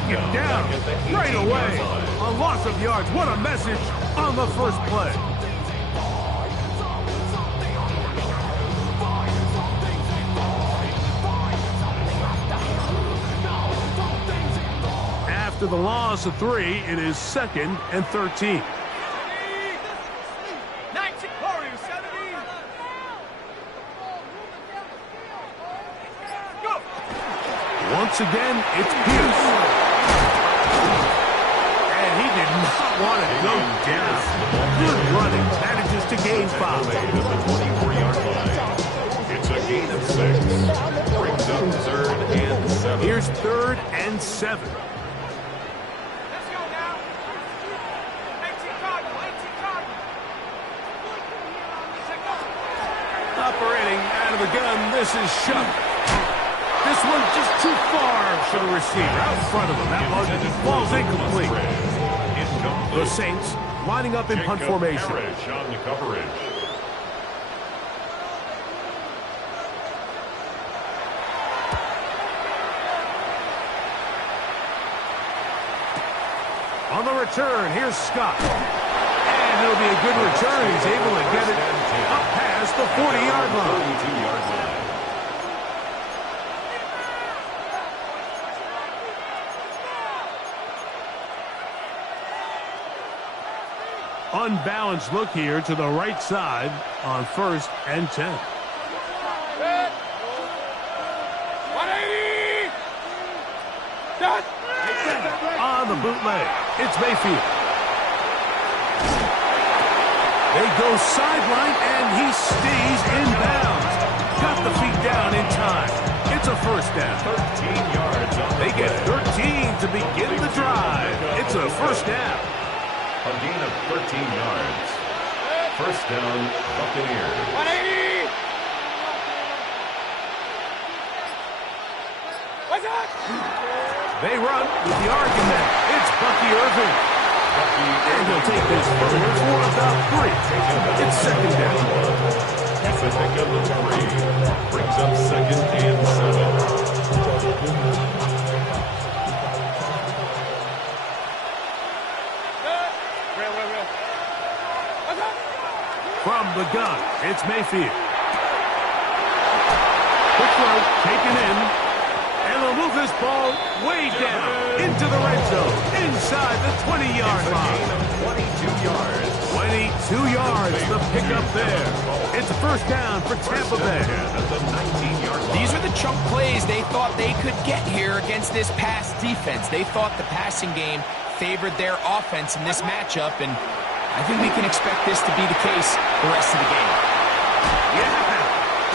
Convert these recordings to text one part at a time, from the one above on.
taken down right away. A loss of yards. What a message on the first play. After the loss of 3, it is 2nd and 13. Once again, it's Pierce. And he did not want to go down. Good running. Manages to gain 5. At the 24-yard line. It's a gain of 6. Brings up 3rd and 7. Here's 3rd and 7. Let's go now. 18 Cardinal, 18 Cardinal. Operating out of the gun, this is Shuck. This one just too far for the receiver. Out in front of him. That one falls incomplete. The Saints lining up in punt formation. On the coverage. On the return, here's Scott. And it'll be a good return. He's able to get it up past the 40-yard line. 42-yard line. Unbalanced look here to the right side on 1st and 10. 180! Done! On the bootleg, it's Mayfield. They go sideline, and he stays in bounds. Got the feet down in time. It's a first down. 13 yards on They get 13 to begin the drive. It's a first down. A gain of 13 yards. First down, Buccaneers. 180! What's up? They run with the argument. It's Bucky Irving. And he'll take this forward for about 3. It's 2nd down. It's a pickup of 3. Brings up 2nd and 7. From the gun, it's Mayfield. Quick throw, taken in. And they'll move this ball way down into the red zone, inside the 20-yard line. 22 yards. 22 yards, the pickup there. It's a first down for Tampa Bay. At the 19-yard line. These are the chunk plays they thought they could get here against this pass defense. They thought the passing game favored their offense in this matchup, and I think we can expect this to be the case the rest of the game. Yeah,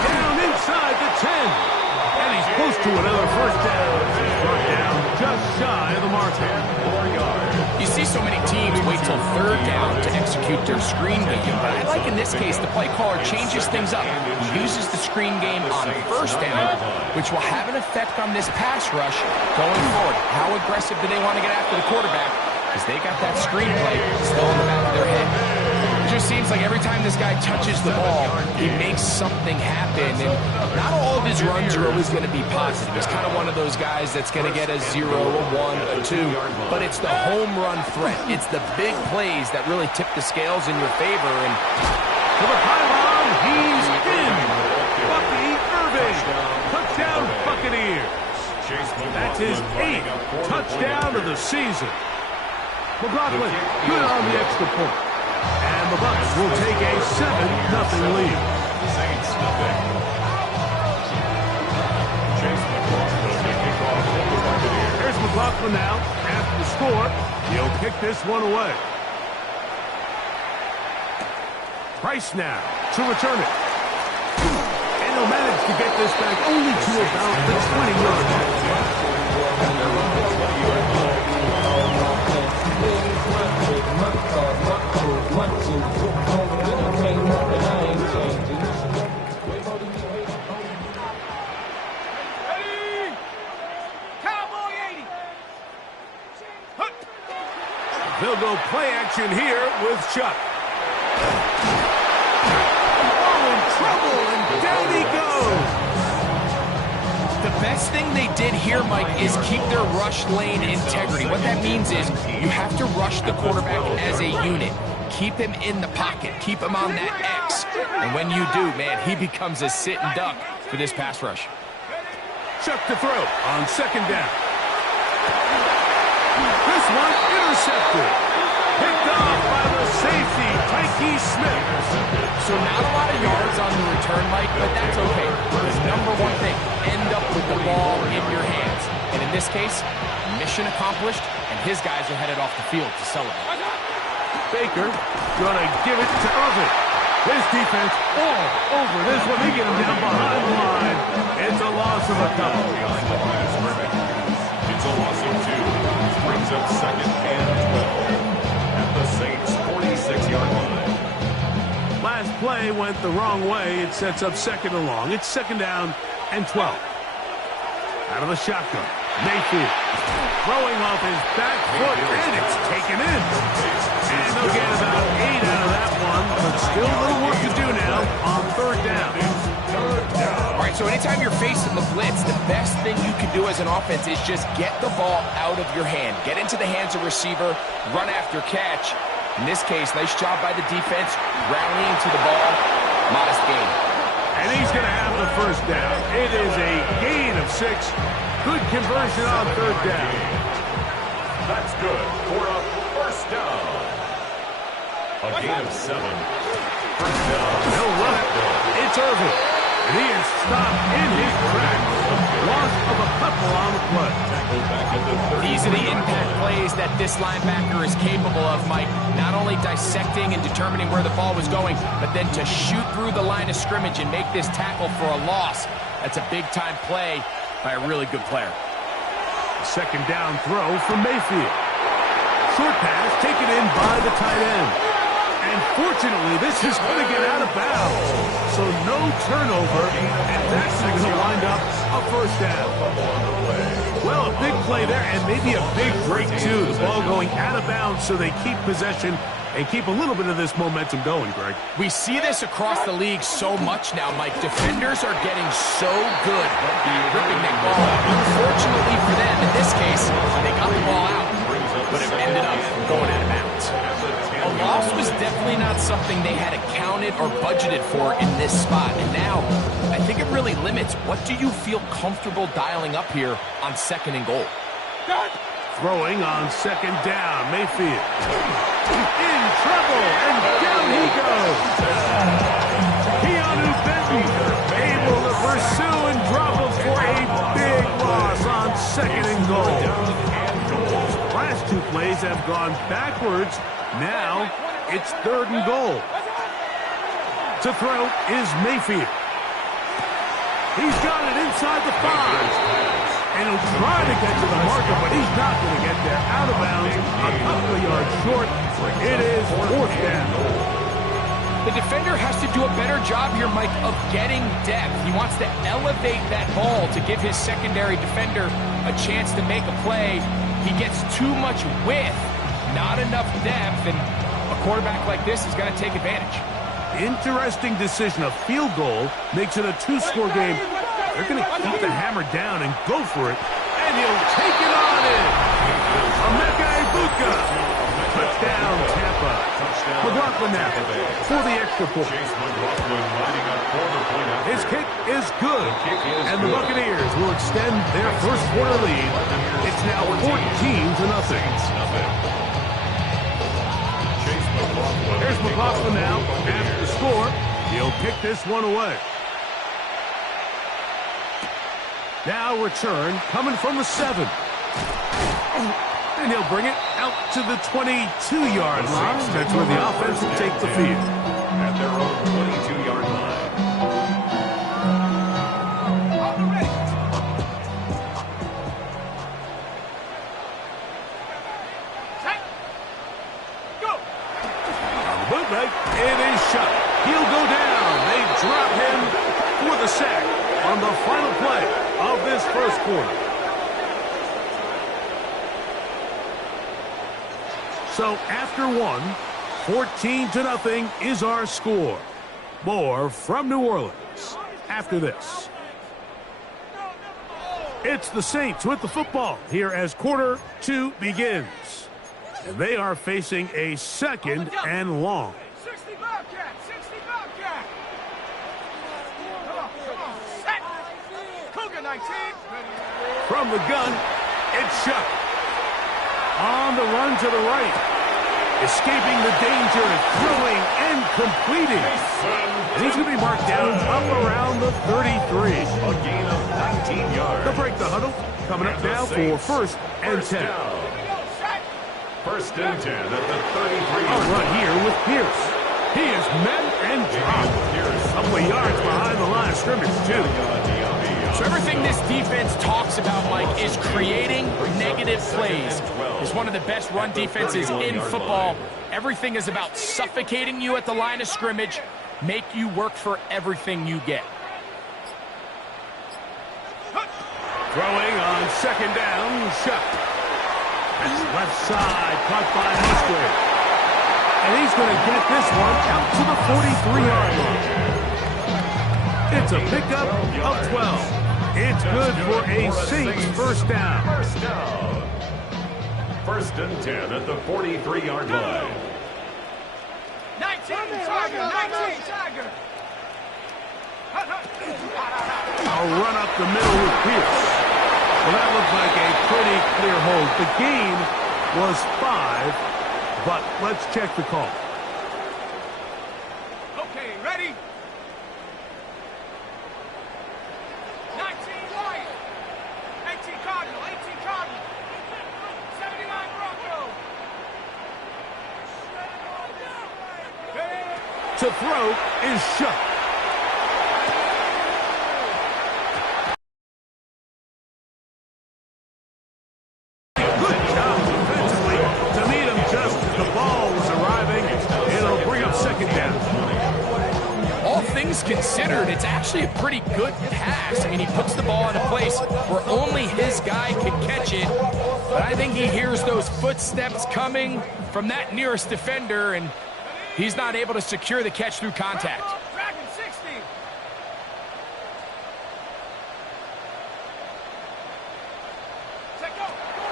down inside the 10. And he's close to another first down. Brought down just shy of the marker. 4 yards. You see so many teams wait till 3rd down to execute their screen game, but I like in this case the play caller changes things up. He uses the screen game on 1st down, which will have an effect on this pass rush going forward. How aggressive do they want to get after the quarterback? Because they got that screenplay still in the back of their head. It just seems like every time this guy touches the ball, he makes something happen. And not all of his runs are always going to be positive. He's kind of one of those guys that's going to get a 0, a 1, a 2. But it's the home run threat. It's the big plays that really tip the scales in your favor. And to the pylon, he's in. Bucky Irving. Touchdown, Buccaneers. That's his 8th touchdown of the season. McLaughlin, good on the extra point. And the Bucs will take a 7-0 lead. Saints nothing. Chase McLaughlin to kick off for the Buccaneers. Here's McLaughlin now. After the score, he'll kick this one away. Price now to return it. And he'll manage to get this back only to about the 20-yard line. They'll go play action here with Chuck. Oh, in trouble, and down he goes. best thing they did here, Mike, is keep their rush lane integrity. What that means is you have to rush the quarterback as a unit. Keep him in the pocket. Keep him on that X. And when you do, man, he becomes a sit and duck for this pass rush. Chuck to throw on second down. This one intercepted. Picked off by the safety, Tyke Smith. So not a lot of yards on the return, Mike, but that's okay. Because number one thing, end up with the ball in your hands. And in this case, mission accomplished, and his guys are headed off the field to celebrate. Baker gonna give it to Irvin. His defense all over this one. They get him down behind the line. It's a loss of a couple. It's a loss of 2. Brings up second and 12. At the Saints' 46-yard line. Last play went the wrong way. It sets up second and long. It's second down and 12. Out of the shotgun. Mayfield throwing off his back foot, and it's taken in. And they'll get about 8 out of that one, but still a little work to do now on third down. All right, so anytime you're facing the blitz, the best thing you can do as an offense is just get the ball out of your hand. Get into the hands of receiver, run after catch. In this case, nice job by the defense, rallying to the ball. Modest gain. And he's going to have the first down. It is a gain of 6. Good conversion on third down. That's good for a first down. A gain of 7. First down. He'll run it. It's Irvin. And he is stopped in his tracks. Loss of a couple on the play. These are the impact plays that this linebacker is capable of, Mike. Not only dissecting and determining where the ball was going, but then to shoot through the line of scrimmage and make this tackle for a loss. That's a big-time play by a really good player. Second down throw from Mayfield. Short pass taken in by the tight end. And fortunately, this is going to get out of bounds. So no turnover, and that's going to wind up a first down. Well, a big play there, and maybe a big break, too. The ball going out of bounds so they keep possession and keep a little bit of this momentum going, Greg. We see this across the league so much now, Mike. Defenders are getting so good at ripping that ball. Unfortunately for them, in this case, they got the ball out, but it ended up going out of bounds. A loss was definitely not something they had accounted or budgeted for in this spot. And now, I think it really limits what do you feel comfortable dialing up here on second and goal. Throwing on second down, Mayfield. In trouble, and down he goes. Keanu Benton able to pursue and drop him for a big loss on second and goal. Last 2 plays have gone backwards. Now it's third and goal. To throw is Mayfield. He's got it inside the 5. And he'll try to get to the marker, but he's not going to get there. Out of bounds, a couple of yards short. It is fourth down. The defender has to do a better job here, Mike, of getting depth. He wants to elevate that ball to give his secondary defender a chance to make a play. He gets too much width, not enough depth, and a quarterback like this is going to take advantage. Interesting decision. A field goal makes it a 2-score game. They're going to keep the hammer down and go for it. And he'll take it on in. Emeka Egbuka. Touchdown, Tampa. McLaughlin now for the extra point. His kick is good. And the Buccaneers will extend their first quarter lead. It's now 14-0. Here's McLaughlin now after the score. He'll kick this one away. Now return coming from the 7. And he'll bring it out to the 22-yard line. That's where the offense will take the field. At their own 22-yard line. On the bootleg, it is shot. He'll go down. They drop him for the sack on the final play of this first quarter. So after 1, 14-0 is our score. More from New Orleans after this. It's the Saints with the football here as quarter 2 begins. And they are facing a 2nd and long. 60 Bobcat, 60 Bobcat. Come on, set. Cougar 19. From the gun, it's Shuck. On the run to the right. Escaping the danger, throwing and completing. And he's going to be marked down up around the 33. A gain of 19 yards. They'll break the huddle. Coming up now for 1st and 10. First and 10 at the 33. A run here with Pierce. He is met and dropped. A couple of yards behind the line of scrimmage, too. So everything this defense talks about, Mike, is creating negative plays. It's one of the best run defenses in football. Everything is about suffocating you at the line of scrimmage, make you work for everything you get. Throwing on 2nd down, Shuck. That's left side, caught by Musgrave. And he's going to get this one out to the 43-yard line. It's a pickup of 12. It's good for a Saints first down. First and 10 at the 43-yard line. 19 Tiger, 19 Tiger. A run up the middle with Pierce. Well, that looked like a pretty clear hold. The gain was 5, but let's check the call. Okay, ready? 19 White. 18 Cardinal, 18 Cardinal. 79 Bronco. To throw is Shuck. Good job defensively to meet him just as the ball was arriving. It'll bring up 2nd down. All things considered, it's actually a pretty good pass. I mean, he puts the ball in a place where only his guy can catch it. But I think he hears those footsteps coming from that nearest defender, and he's not able to secure the catch through contact. Dragon 60. Set go.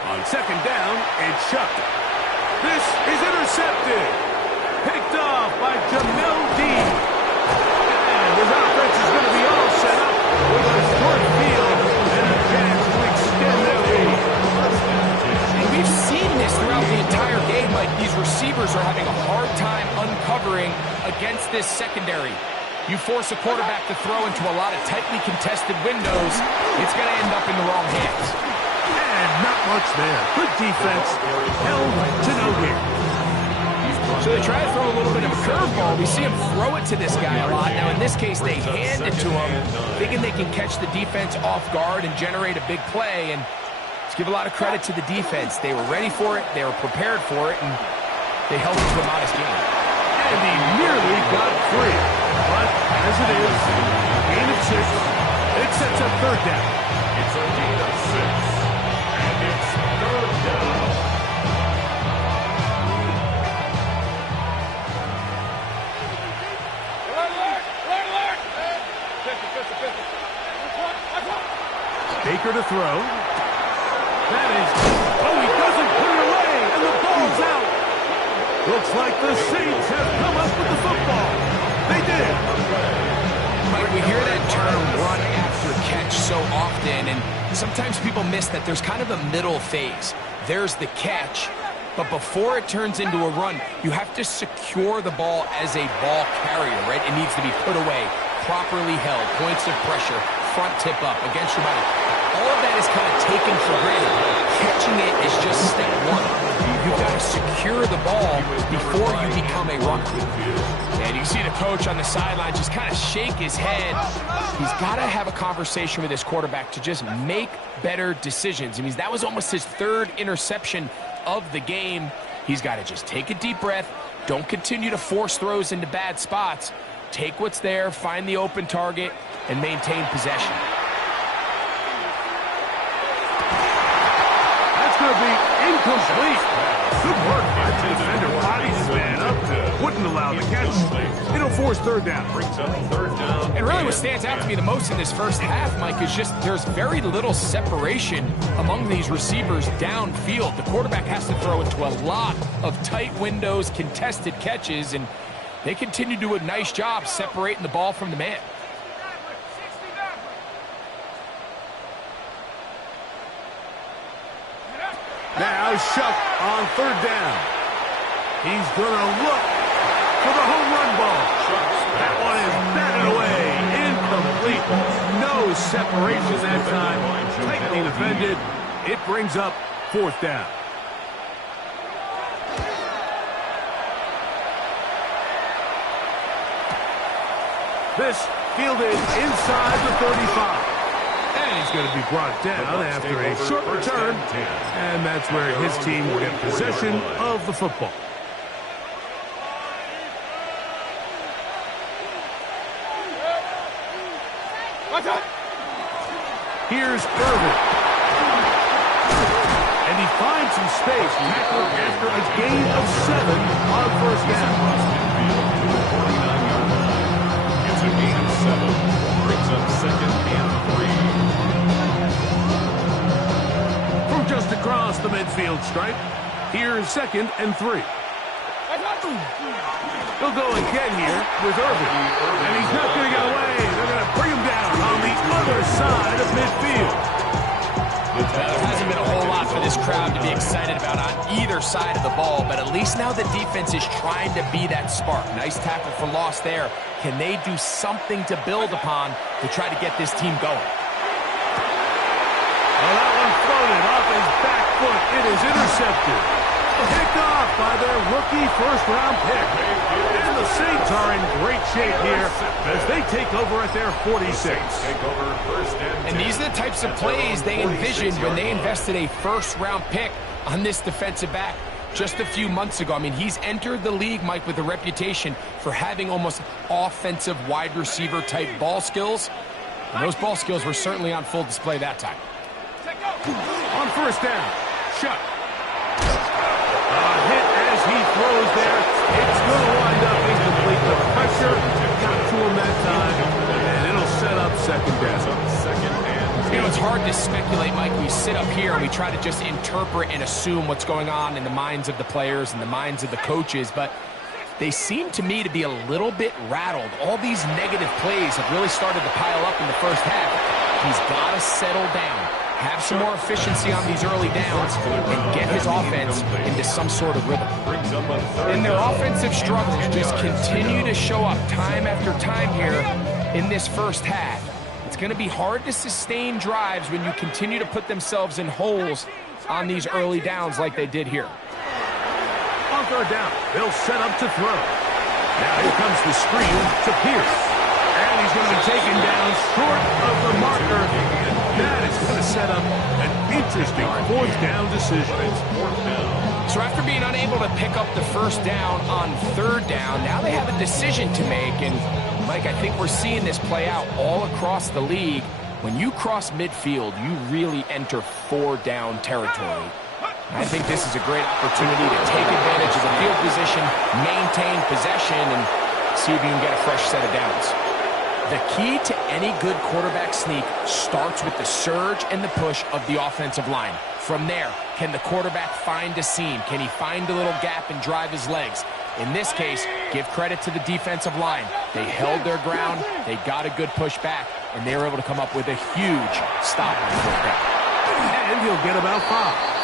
On 2nd down, it's Shuck. This is intercepted. Picked off by Jamel Dean. And his offense is going to be all set up with a short field and a chance to extend their lead. And we've seen this throughout the entire game. Like, these receivers are having a hard time uncovering against this secondary. You force a quarterback to throw into a lot of tightly contested windows, it's going to end up in the wrong hands. And not much there. Good defense. Held to no here. So they try to throw a little bit of a curveball. We see him throw it to this guy a lot. Now, in this case, they hand it to him, thinking they can catch the defense off guard and generate a big play. And let's give a lot of credit to the defense. They were ready for it, they were prepared for it, and they held it to a modest game. And he nearly got free. But as it is, gain of 6, it sets up 3rd down. It's a gain of 6, and it's 3rd down. Baker to throw. That is, he doesn't put it away, and the ball's out. Looks like the Saints have come up with the football. They did. Mike, we hear that term run after catch so often, and sometimes people miss that there's kind of a middle phase. There's the catch, but before it turns into a run, you have to secure the ball as a ball carrier, right? It needs to be put away, properly held, points of pressure, front tip up against your body. All of that is kind of taken for granted. Catching it is just step 1. You've got to secure the ball before you become a runner. And you see the coach on the sideline just kind of shake his head. He's got to have a conversation with his quarterback to just make better decisions. I mean, that was almost his 3rd interception of the game. He's got to just take a deep breath. Don't continue to force throws into bad spots. Take what's there, find the open target, and maintain possession. That's going to be incomplete. Good work by the defender. Bodies man up. Wouldn't didn't allow the catch. It'll force third down. Brings up third down. And really what stands out to me the most in this first half, Mike, is just there's very little separation among these receivers downfield. The quarterback has to throw into a lot of tight windows, contested catches, and they continue to do a nice job separating the ball from the man. Now Shuck on third down. He's going to look for the home run ball. That one is batted away. Incomplete. No separation that time. Tightly defended. It brings up fourth down. This fielded inside the 35. And he's going to be brought down after a short return. And that's where his team will get possession of the football. Here's Irvin. And he finds some space. Tackled after a gain of 7 on first down. It's a gain of 7. Brings up second and 3. From just across the midfield stripe, here's second and 3. He'll go again here with Irvin. And he's not going to get away. They're going to bring him down on the other side of midfield. There hasn't been a whole lot for this crowd to be excited about on either side of the ball, but at least now the defense is trying to be that spark. Nice tackle for loss there. Can they do something to build upon to try to get this team going? Well, that one floated off his back foot. It is intercepted. Picked off by their rookie first-round pick. And the Saints are in great shape here as they take over at their 46. And these are the types of plays they envisioned when they invested a first-round pick on this defensive back just a few months ago. I mean, he's entered the league, Mike, with a reputation for having almost offensive wide receiver type ball skills. And those ball skills were certainly on full display that time. On first down, Shuck. Hit as he throws there. It's going to wind up incomplete. The pressure got to him that time, and it'll set up second down. You know, it's hard to speculate, Mike. We sit up here and we try to just interpret and assume what's going on in the minds of the players and the minds of the coaches, but they seem to me to be a little bit rattled. All these negative plays have really started to pile up in the first half. He's got to settle down, have some more efficiency on these early downs, and get his offense into some sort of rhythm. And their offensive struggles just continue to show up time after time here in this first half. It's going to be hard to sustain drives when you continue to put themselves in holes on these early downs like they did here. On third down, they'll set up to throw. Now here comes the screen to Pierce. And he's going to be taken down short of the marker. And that is going to set up an interesting fourth down decision. So after being unable to pick up the first down on third down, now they have a decision to make. And, Mike, I think we're seeing this play out all across the league. When you cross midfield, you really enter four-down territory. I think this is a great opportunity to take advantage of the field position, maintain possession, and see if you can get a fresh set of downs. The key to any good quarterback sneak starts with the surge and the push of the offensive line. From there, can the quarterback find a seam? Can he find a little gap and drive his legs? In this case, give credit to the defensive line. They held their ground, they got a good push back, and they were able to come up with a huge stop on the fourth down. And he'll get about 5.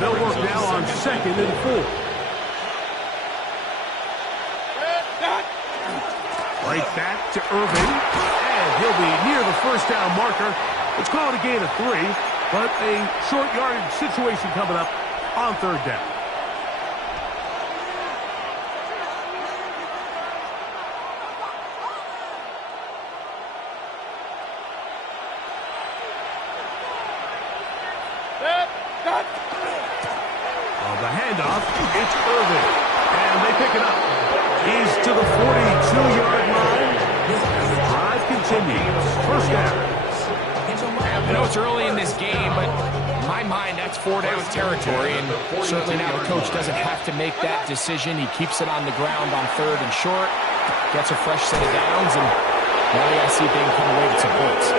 They'll work now on second and 4. Right back to Irvin. And he'll be near the first down marker. It's called a gain of 3, but a short yardage situation coming up on third down. The handoff, it's Irvin, and they pick it up. He's to the 42-yard line, and the drive continues. First down. I know it's early in this game, but in my mind, that's 4-down territory, and certainly now the coach doesn't have to make that decision. He keeps it on the ground on 3rd and short, gets a fresh set of downs, and now we got to see if they can come away with some points.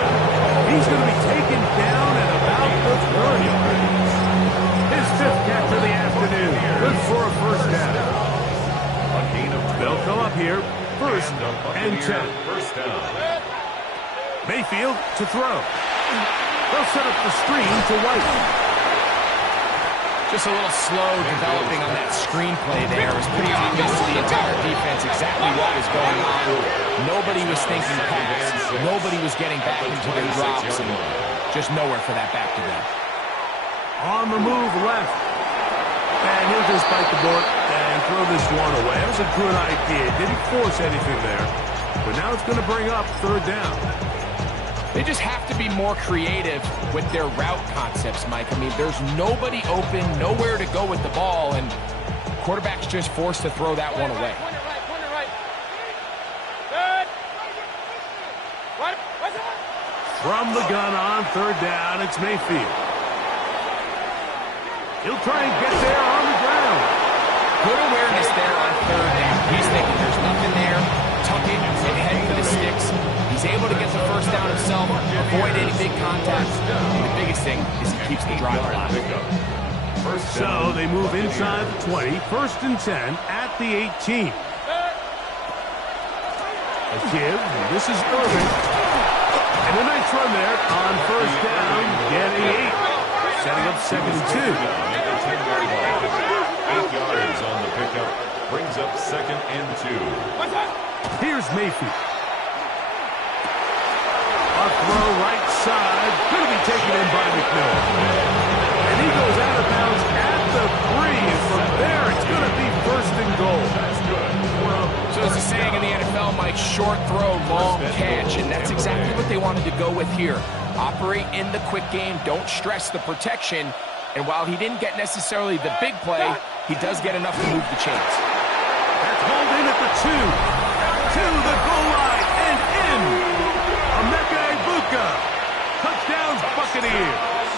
He's going to be taken down at about the 30. His 5th catch of the afternoon. Good for a first down. They'll come up here, 1st and 10. First down. Mayfield to throw. They'll set up the screen to White. Just a little slow developing on that screenplay there. It was pretty obvious to the entire defense exactly what was going on. Nobody was thinking pass. Nobody was getting back into their drops, and just nowhere for that back to go. On the move left. And he'll just bite the bullet and throw this one away. That was a good idea. Didn't force anything there. But now it's going to bring up 3rd down. They just have to be more creative with their route concepts, Mike. I mean, there's nobody open, nowhere to go with the ball, and quarterback's just forced to throw that one away. Point it right. Good. Right. From the gun on 3rd down, it's Mayfield. He'll try and get there on the ground. Good awareness there on 3rd down. He's thinking there's nothing there. Tuck it and head for the sticks. He's able to get the first down himself, avoid any big contact. And the biggest thing is he keeps the drive alive. So they move inside the 20, 1st and 10 at the 18. A give. This is Irving. And a nice run there on 1st down, getting 8. Setting up 2nd and 2. 8 yards on the pickup. Brings up 2nd and 2. Here's Mayfield. A throw right side. Going to be taken in by McMillan. And he goes out of bounds at the 3. And from there, it's going to be 1st and goal. That's good. So as the saying in the NFL, Mike, short throw, long catch. And that's exactly what they wanted to go with here. Operate in the quick game. Don't stress the protection. And while he didn't get necessarily the big play, he does get enough to move the chains. That's holding at the 2. To the goal line and in. Touchdown, Buccaneers.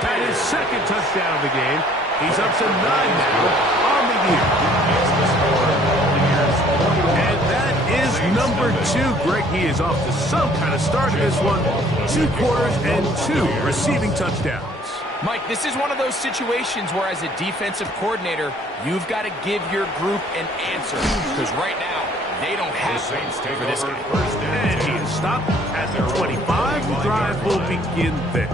That is 2nd touchdown of the game. He's up to 9 now on the year. And that is number 2. Greg, he is off to some kind of start in this one. 2 quarters and 2 receiving touchdowns. Mike, this is one of those situations where as a defensive coordinator, you've got to give your group an answer. Because right now, they don't have one for this guy. And he is stopped at the 25. The drive will begin there.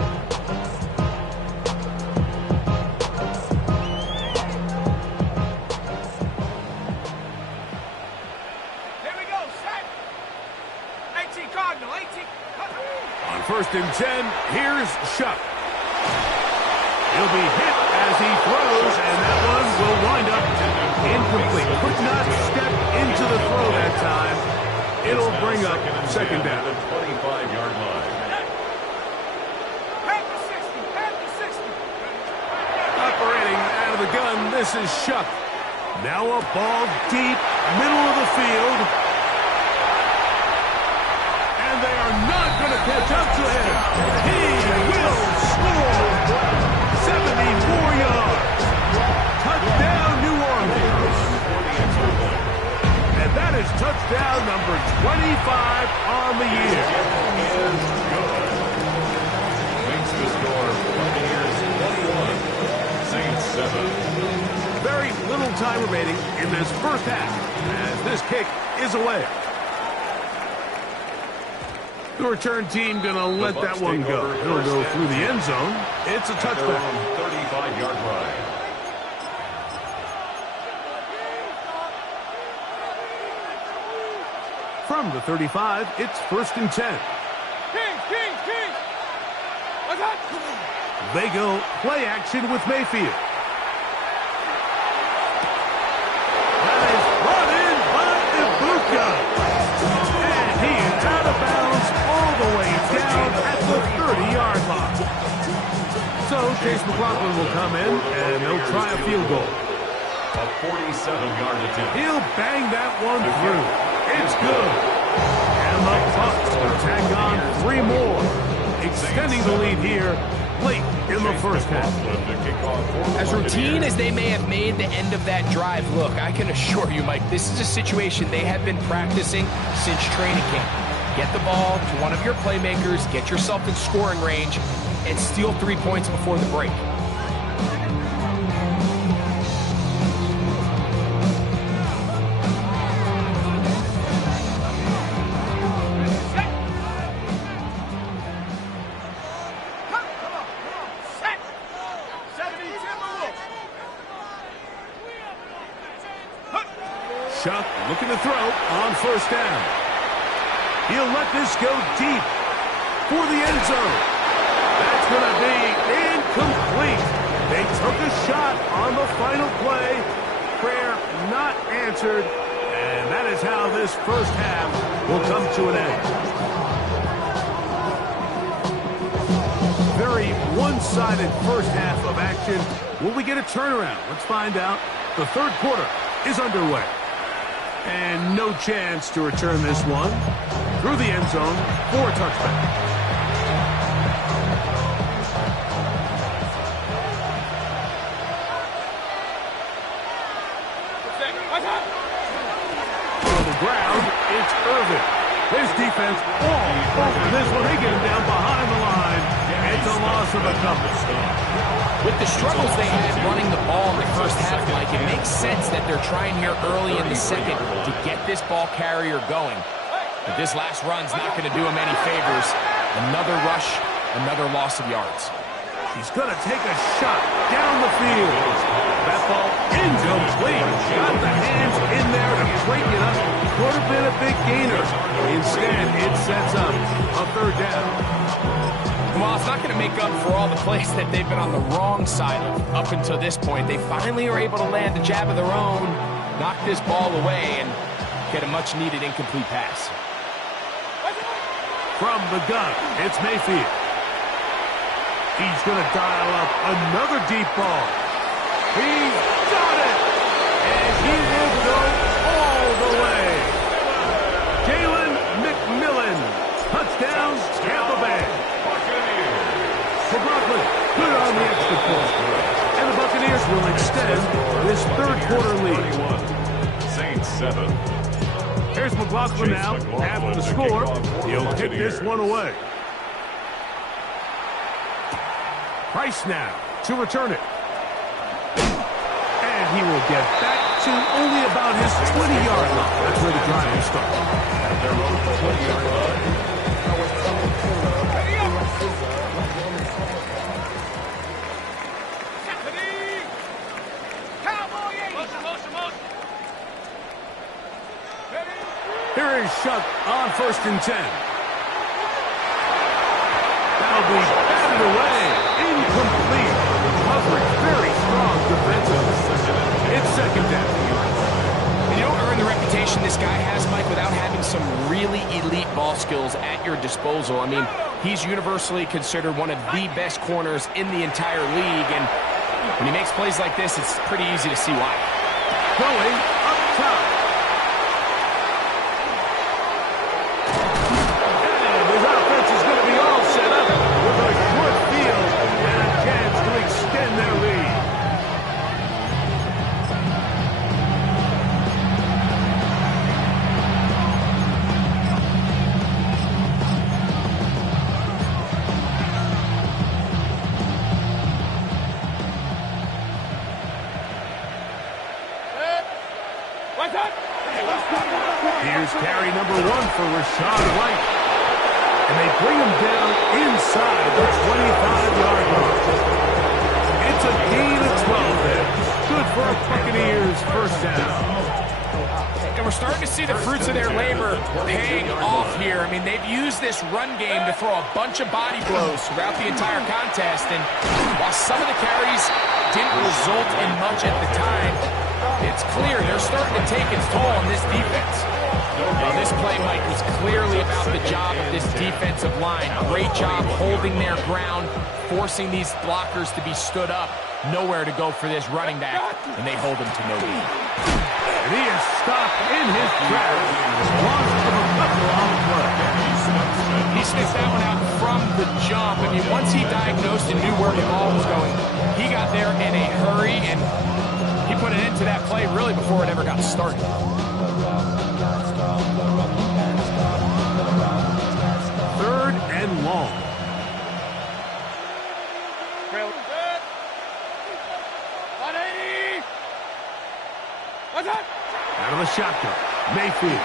Here we go, set. 18 Cardinal, 18. On 1st and 10, here's Shuck. He'll be hit as he throws, and that one will wind up incomplete. Could not step into the throw that time. It'll bring up 2nd down. The 25-yard line. Head to 60. Operating out of the gun, this is Shuck. Now a ball deep, middle of the field. And they are not going to catch up to him. He will score. 74 yards. Touchdown, New Orleans. And that is touchdown number 25 on the year. Makes the score Buccaneers 21, Saints 7. Very little time remaining in this first half as this kick is away. The return team going to let that one go. It'll go through the end zone. It's a touchback. 35-yard line. From the 35, it's 1st and 10. Kings. What's that? They go play action with Mayfield. That is brought in by Ibuka. And he is out of bounds all the way down at the 30-yard line. So Chase McLaughlin will come in, and they'll try a field goal. A 47-yard attempt. He'll bang that one through. It's good. And the Bucs will tack on 3 more. A extending the lead here late in the first half. As routine as they may have made the end of that drive look, I can assure you, Mike, this is a situation they have been practicing since training camp. Get the ball to one of your playmakers, get yourself in scoring range, and steal 3 points before the break. Chuck looking to throw on first down. He'll let this go deep for the end zone. That's going to be incomplete. They took a shot on the final play. Prayer not answered. And that is how this first half will come to an end. Very one-sided first half of action. Will we get a turnaround? Let's find out. The third quarter is underway. And no chance to return this one through the end zone for a touchback. On the ground, it's Irvin. His defense all over this one. They get him down behind the line. It's a loss of a couple. With the struggles they had running the ball in the first half, Mike, it makes sense that they're trying here early in the second to get this ball carrier going. But this last run's not going to do him any favors. Another rush, another loss of yards. He's going to take a shot down the field. That ball incomplete. Got the hands in there to break it up. Could have been a big gainer. Instead, it sets up a third down. Well, it's not going to make up for all the plays that they've been on the wrong side of up until this point. They finally are able to land a jab of their own, knock this ball away, and get a much-needed incomplete pass. From the gun, it's Mayfield. He's going to dial up another deep ball. He's got it! And he will go all the way. Jalen McMillan, touchdown, Tampa Bay. McLaughlin, good on the extra point. And the Buccaneers will extend this third quarter lead. Saints 7. Here's McLaughlin now after the score. He'll kick this one away. Price now to return it. And he will get back to only about his 20-yard line. That's where the drive will start. At their own 20-yard line. Here is Chuck on 1st and 10. That'll be batted away. Incomplete. Coverage. Very strong defensive. It's second down. And you don't earn the reputation this guy has, Mike, without having some really elite ball skills at your disposal. I mean, he's universally considered one of the best corners in the entire league. And when he makes plays like this, it's pretty easy to see why. Going up top. Here's carry number 1 for Rashad White. And they bring him down inside the 25-yard line. It's a gain of 12 there. Good for a Buccaneers first down. And we're starting to see the fruits of their labor paying off here. I mean, they've used this run game to throw a bunch of body blows throughout the entire contest. And while some of the carries didn't result in much at the time, it's clear they're starting to take its toll on this defense. Well, this play, Mike, was clearly about the job of this defensive line. Great job holding their ground, forcing these blockers to be stood up. Nowhere to go for this running back, and they hold him to no gain. And he is stopped in his tracks. Lost of a couple on the play. He sniffed that one out from the jump. I mean, once he diagnosed and knew where the ball was going, he got there in a hurry, and he put an end to that play really before it ever got started. Third and long. Out of the shotgun. Mayfield.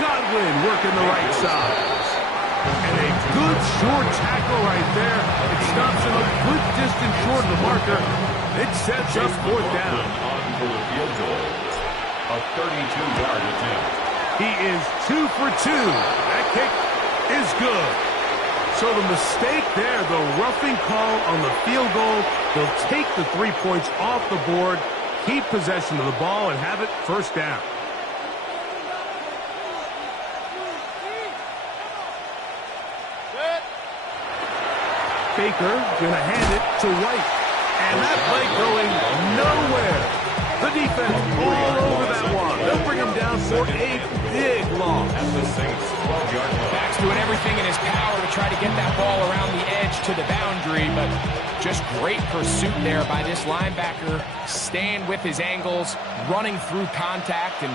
Godwin working the right side. And a good short tackle right there. It stops him a good distance short of the marker. It sets up fourth down. On for the field goal. A 32-yard attempt. He is 2 for 2. That kick is good. So the mistake there, the roughing call on the field goal, they'll take the 3 points off the board, keep possession of the ball, and have it first down. Baker going to hand it to White. And that play going nowhere. The defense all over that one. They'll bring him down for a big loss. At the Saints' 12-yard line. Max doing everything in his power to try to get that ball around the edge to the boundary, but just great pursuit there by this linebacker, staying with his angles, running through contact, and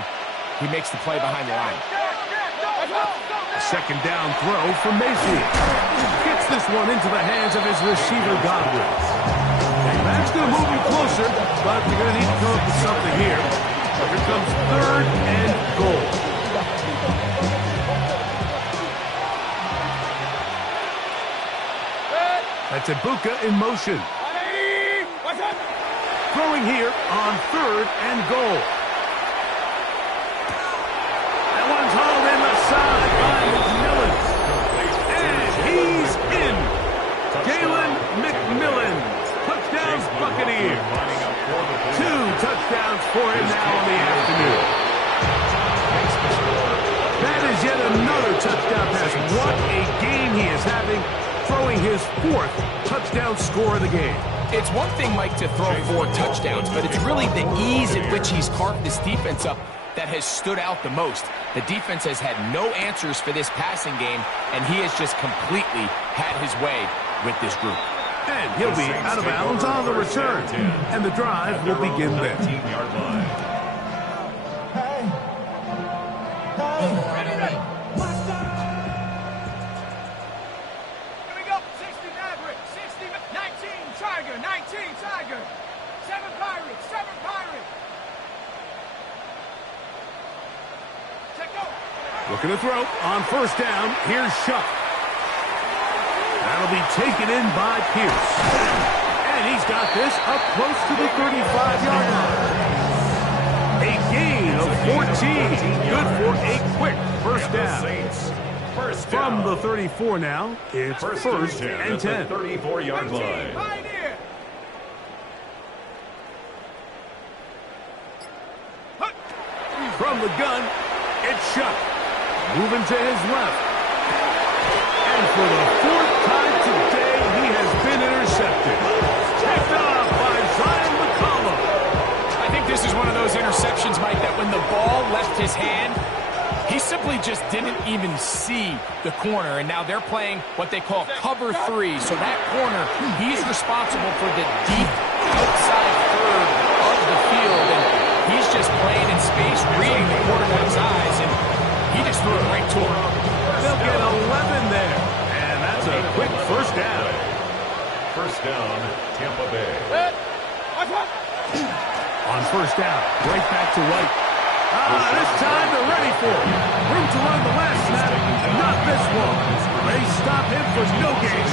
he makes the play behind the line. A second down throw for Mayfield. Gets this one into the hands of his receiver, Godwin. That's going to move him closer, but they're going to need to come up with something here. Here comes third and goal. That's Ibuka in motion. Throwing here on third and goal. That one's hauled in the side by McMillan. And he's in. Galen McMillan. Touchdown, Buccaneers. 2 touchdowns for him now in the afternoon. That is yet another touchdown pass. What a game he is having, throwing his 4th touchdown score of the game. It's one thing, Mike, to throw 4 touchdowns, but it's really the ease at which he's carved this defense up that has stood out the most. The defense has had no answers for this passing game, and he has just completely had his way with this group. And he'll be out of bounds on the return. And the drive will begin there. 19-yard line. Ready. Here we go. 60 Maverick. 60. 19 Tiger. 19 Tiger. 7 Pirates. 7 Pirates. Check go. Looking to throw on first down. Here's Shuck. That'll be taken in by Pierce. And he's got this up close to the 35-yard line. A gain of 14. Good for a quick first down. From the 34 now, it's first and 10. 34-yard line. Pioneer. From the gun, it's Shuck. Moving to his left. And for the 4th time today, he has been intercepted. Picked off by Zion McCollum. I think this is one of those interceptions, Mike, that when the ball left his hand, he simply just didn't even see the corner, and now they're playing what they call cover 3. So that corner, he's responsible for the deep outside third of the field, and he's just playing in space, reading the quarterback's eyes, and he just threw it right to him. They'll get 11 there, and that's a quick first down. First down, Tampa Bay. On first down, right back to White. This time they're ready for it. Room to run the last snap, not this one. They stop him for no gain.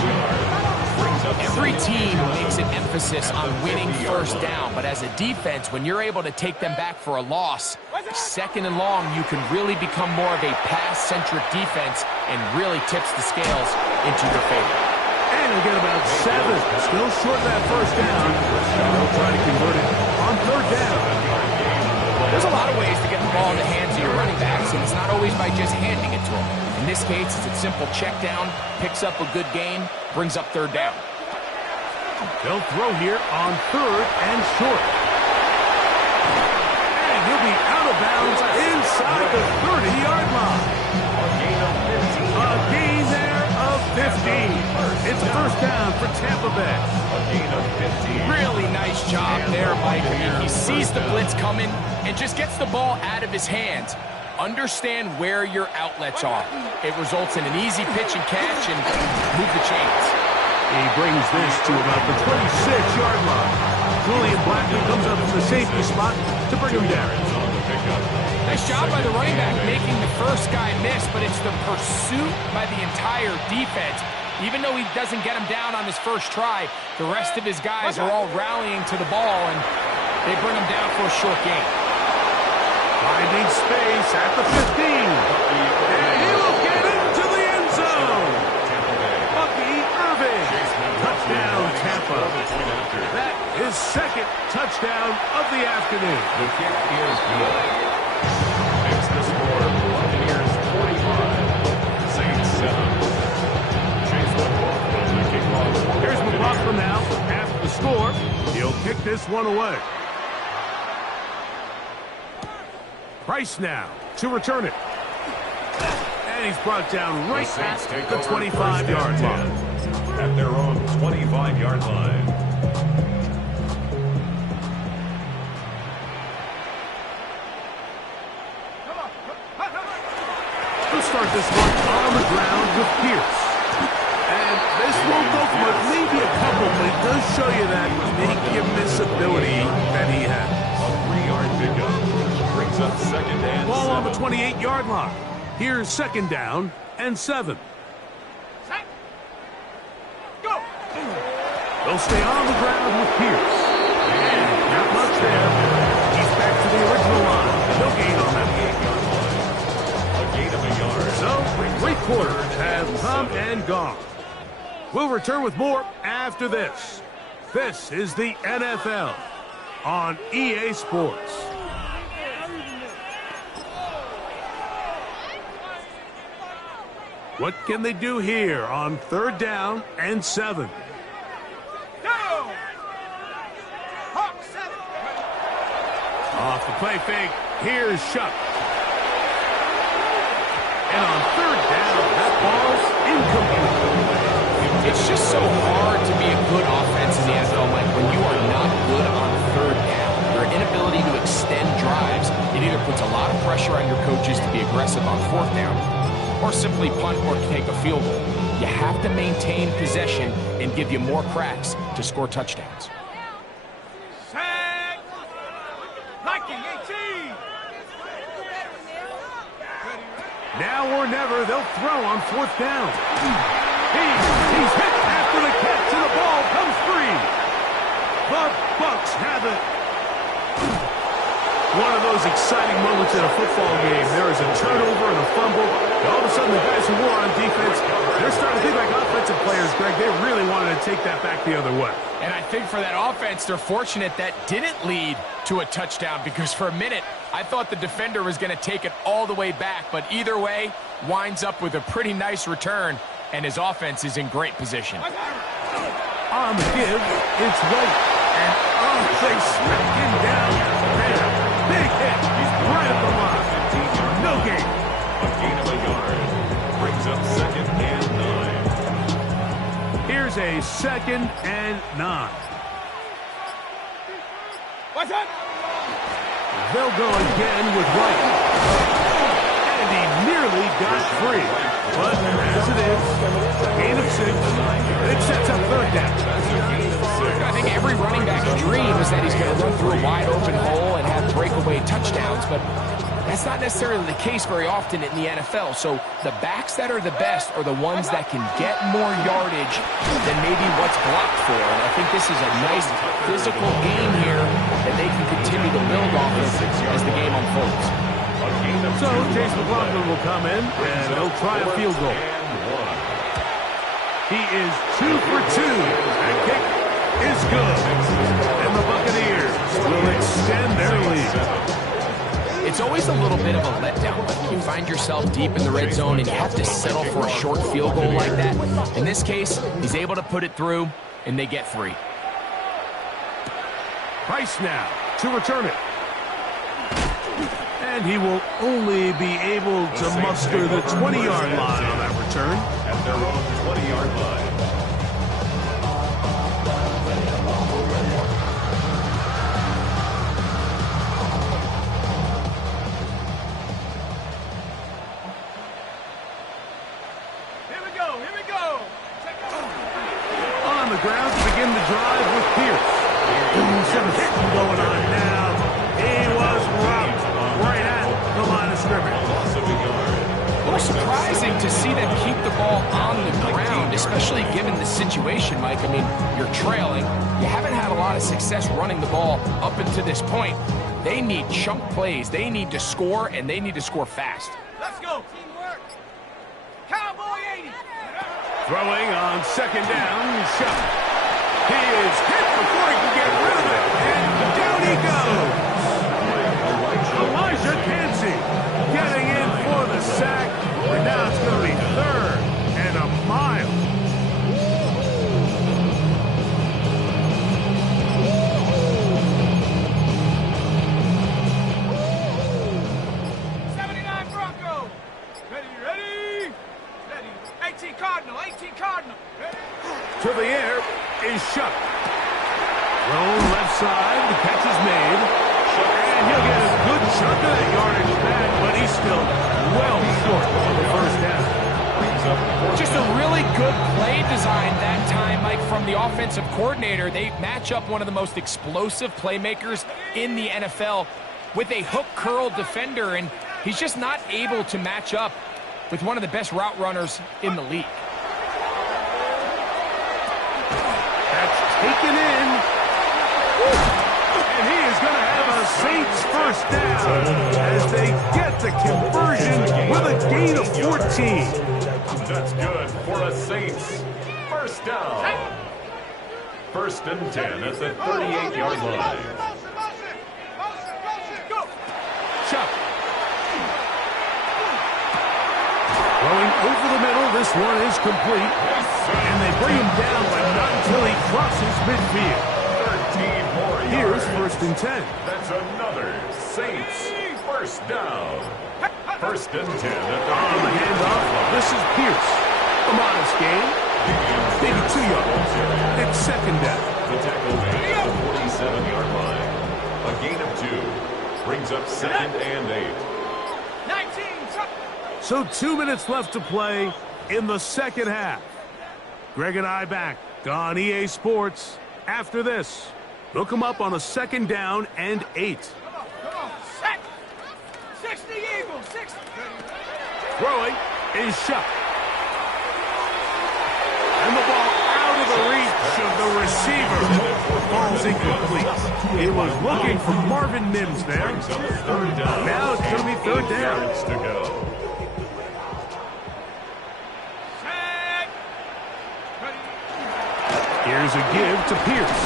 Every team makes an emphasis on winning first down, but as a defense, when you're able to take them back for a loss, second and long, you can really become more of a pass-centric defense and really tips the scales into your favor. And they'll get about 7. Still short of that first down. They'll try to convert it on third down. There's a lot of ways to get the ball in the hands of your running backs, and it's not always by just handing it to them. In this case, it's a simple check down, picks up a good gain, brings up third down. They'll throw here on third and short. And he'll be out of bounds inside the 30-yard line. A gain there of 15. sees the blitz coming and just gets the ball out of his hands. Understand where your outlets are. It results in an easy pitch and catch and move the chains. He brings this to about the 26-yard line. Julian Blackman comes up from the safety spot to bring him down. Nice job by the running back making the first guy miss, but it's the pursuit by the entire defense. Even though he doesn't get him down on his first try, the rest of his guys are all rallying to the ball, and they bring him down for a short gain. Finding space at the 15. And he will get into the end zone. Bucky Irving. Touchdown, Tampa. That is second touchdown of the afternoon. The kick is good. Makes the score Buccaneers 45, Saints 7. Chase McLaughlin with the kickoff. Here's McLaughlin now. After the score, he'll kick this one away. Price now to return it. And he's brought down right at the 25-yard line. At their own 25-yard line. We'll start this one on the ground with Pierce. And this won't go for it. Maybe a couple, but it does show you that make-you-miss ability that he has. A 3-yard pickup. Brings up second and Ball 7. on the 28-yard line. Here's second down and 7. Set. Go. They'll stay on the ground with Pierce. And not much there. He's back to the original line. No gain on that. A gain of a yard. So, 3 quarters have come and gone. We'll return with more after this. This is the NFL on EA Sports. What can they do here on third down and 7? Go. Hawk 7. Off the play fake, here's Shuck. And on third down, that ball's incomplete. It's just so hard to be a good offense in the NFL, Mike, when you are not good on third down. Your inability to extend drives, it either puts a lot of pressure on your coaches to be aggressive on fourth down, or simply punt or take a field goal. You have to maintain possession and give you more cracks to score touchdowns. Set. Liking 18. Now or never, they'll throw on fourth down. He's hit after the catch, and the ball comes free. The Bucs have it. One of those exciting moments in a football game. There is a turnover and a fumble. And all of a sudden, the guys who were on defense, they're starting to think like offensive players, Greg. They really wanted to take that back the other way. And I think for that offense, they're fortunate that didn't lead to a touchdown, because for a minute, I thought the defender was going to take it all the way back. But either way, winds up with a pretty nice return, and his offense is in great position. On the give, it's White. And they smack him down there. Big hit. He's right at the line. No gain. A gain of a yard. Brings up second and 9. Here's a second and 9. What's that? They'll go again with White. And he nearly got free. But as it is, gain of 6. It sets up third down. I think every running back's dream is that he's going to run through a wide open hole and have breakaway touchdowns, but that's not necessarily the case very often in the NFL. So the backs that are the best are the ones that can get more yardage than maybe what's blocked for. And I think this is a nice physical game here that they can continue to build off of as the game unfolds. So Chase McLaughlin will come in, and he'll try a field goal. He is 2 for 2. That kick is good. And the Buccaneers will extend their lead. It's always a little bit of a letdown when you find yourself deep in the red zone and you have to settle for a short field goal like that. In this case, he's able to put it through, and they get 3. Price now to return it. And he will only be able to muster the 20-yard line on that return. At their own 20-yard line. ground to begin the drive with Pierce. Some hitting going on now. He was rocked right at the line of scrimmage. A little surprising to see them keep the ball on the ground, especially given the situation, Mike. I mean, you're trailing. You haven't had a lot of success running the ball up until this point. They need chunk plays. They need to score, and they need to score fast. Let's go. Teamwork. Cowboy 80. Throwing on second down, shot. He is hit before he can get rid of it, and down he goes. Elijah Cansey getting in for the sack, and now it's going to be third and a mile. To the air is Shuck. Thrown left side, the catch is made. And he'll get a good chunk of that yardage back, but he's still well short of the first down. Just a really good play design that time, Mike, from the offensive coordinator. They match up one of the most explosive playmakers in the NFL with a hook curl defender, and he's just not able to match up with one of the best route runners in the league. Taken in. And he is going to have a Saints first down as they get the conversion with a gain of 14. That's good for the Saints. First down. First and 10 at the 38-yard line. Chuck. Throwing over the middle. This one is complete. And they bring him down, but not until he crosses midfield. 13 more yards. Here's first and 10. That's another Saints first down. First and 10 at the On the handoff, this is Pierce. A modest gain. Maybe 2 yards. It's second down. The tackle made at the 47-yard line. A gain of 2. Brings up second and 8. 19. So 2 minutes left to play in the second half. Greg and I back on EA Sports. After this, look him up on a second down and 8. Come on. Set. 60 Eagles. 60. Throwing is shot. And the ball out of the reach of the receiver. Ball's incomplete. It was looking for Marvin Mims there. Now it's going to be third down. Yards to go. Here's a give to Pierce.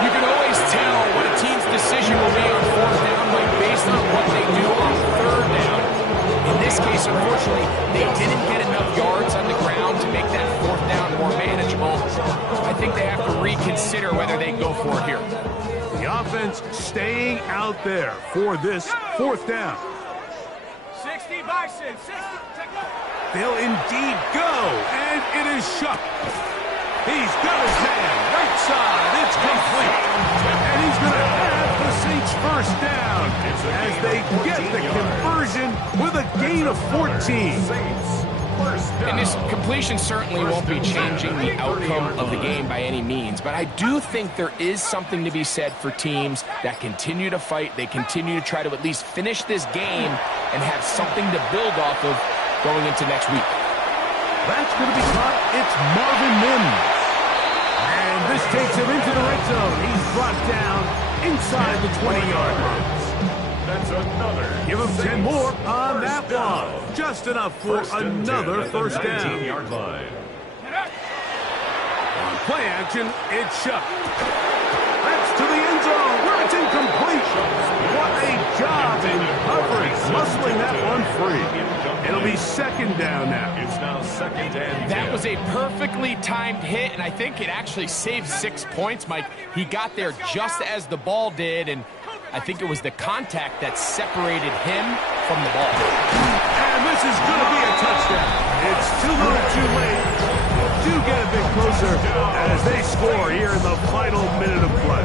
You can always tell what a team's decision will be on fourth down, Mike, based on what they do on third down. In this case, unfortunately, they didn't get enough yards on the ground to make that fourth down more manageable. I think they have to reconsider whether they go for it here. The offense staying out there for this fourth down. 60 Bison. 60. They'll indeed go, and it is Shuck. He's got his man, right side, it's complete. And he's going to have the Saints first down as they get the conversion with a gain of 14. And this completion certainly won't be changing the outcome of the game by any means, but I do think there is something to be said for teams that continue to fight. They continue to try to at least finish this game and have something to build off of going into next week. That's going to be caught. It's Marvin Mims. And this takes him into the red zone. He's brought down inside the 20-yard line. That's another. Give him 10 more on that one. Just enough for another first down. 19-yard line. On play action, it's Shuck. That's to the end zone where it's incomplete. What a job in coverage, muscling that one free. It'll be second down now. It's now second and 10. That was a perfectly timed hit, and I think it actually saved 6 points, Mike. He got there just as the ball did, and I think it was the contact that separated him from the ball. And this is going to be a touchdown. It's too little too late. Do get a bit closer as they score here in the final minute of play.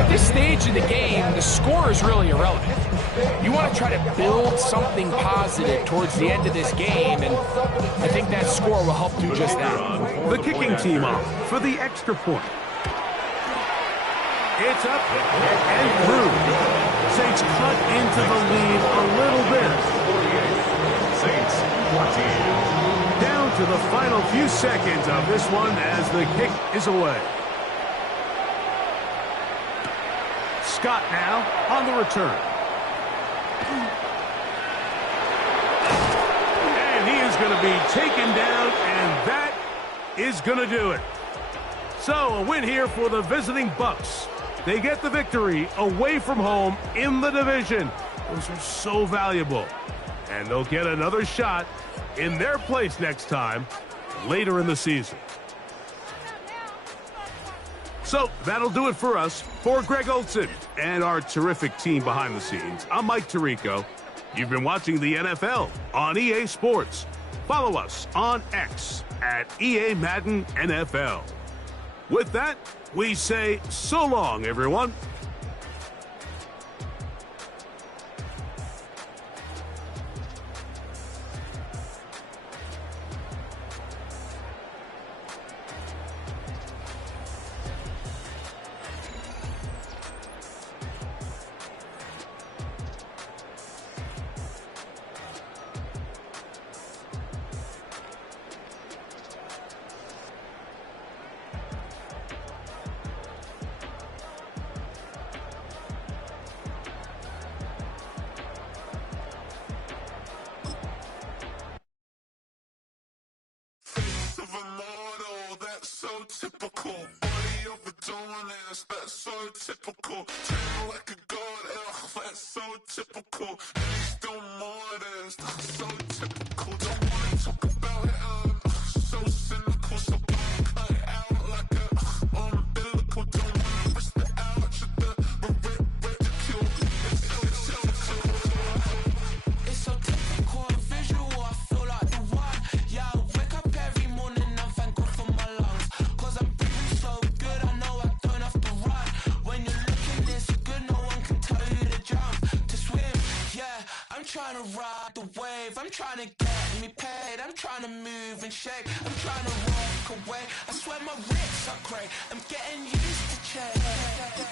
At this stage of the game, the score is really irrelevant. You want to try to build something positive towards the end of this game, and I think that score will help do just that. The kicking team off for the extra point. It's up and through. Saints cut into the lead a little bit. Saints 14. Down to the final few seconds of this one as the kick is away. Scott now on the return. And he is going to be taken down, and that is going to do it. So a win here for the visiting Bucks. They get the victory away from home in the division. Those are so valuable. And they'll get another shot in their place next time later in the season. So that'll do it for us. For Greg Olson and our terrific team behind the scenes, I'm Mike Tirico. You've been watching the NFL on EA Sports. Follow us on X at EA Madden NFL. With that, we say so long, everyone. Of a model that's so typical. Body of a Adonis, that's so typical. Tail like a god, ugh, that's so typical. And he's still modest, so typical. Don't wanna talk about it, so cynical. So don't cut it out like a umbilical. Don't wanna risk the ouch of the ridicule. It's so typical, visual, I feel like the one. Yeah, I wake up every morning and thank God for my lungs. Cause I'm breathing so good, I know I don't have to run. When you're looking this good, no one can tell you to jump, to swim. Yeah, I'm trying to ride the wave, I'm trying to get me paid, I'm trying to move and shake, I'm trying to walk away. I swear my wrists are great, I'm getting used to change.